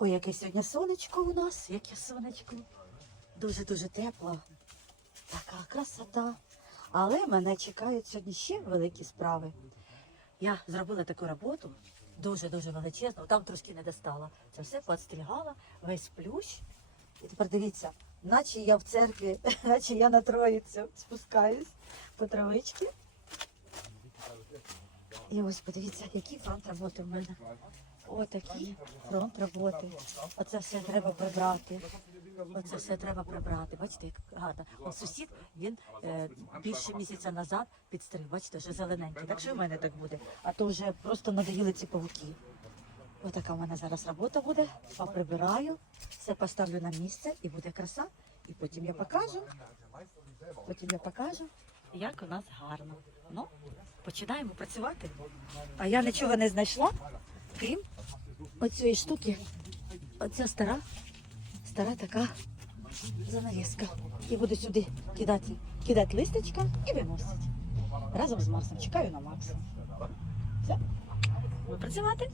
Ой, яке сьогодні сонечко у нас, яке сонечко. Дуже-дуже тепло. Така красота. Але мене чекають сьогодні ще великі справи. Я зробила таку роботу, дуже-дуже величезну, там трошки не достала. Це все поострігала, весь плющ. І тепер дивіться, наче я в церкві, наче я на троїцю спускаюсь по травичці. І ось подивіться, який фронт роботи в мене. Отакий фронт роботи. Оце все треба прибрати. Оце все треба прибрати. Бачите, як гарно. От сусід він е, більше місяця назад підстриг. Бачите, вже зелененький. Так що в мене так буде. А то вже просто надоїли ці павуки. Отака в мене зараз робота буде. Поприбираю, все поставлю на місце і буде краса. І потім я покажу. Потім я покажу, як у нас гарно. Ну, починаємо працювати. А я нічого не знайшла, крім оцієї штуки. Оця стара, стара така занавіска. І буду сюди кидати, кидати листочка і виносити. Разом з Максом. Чекаю на Макса. Все. Працювати.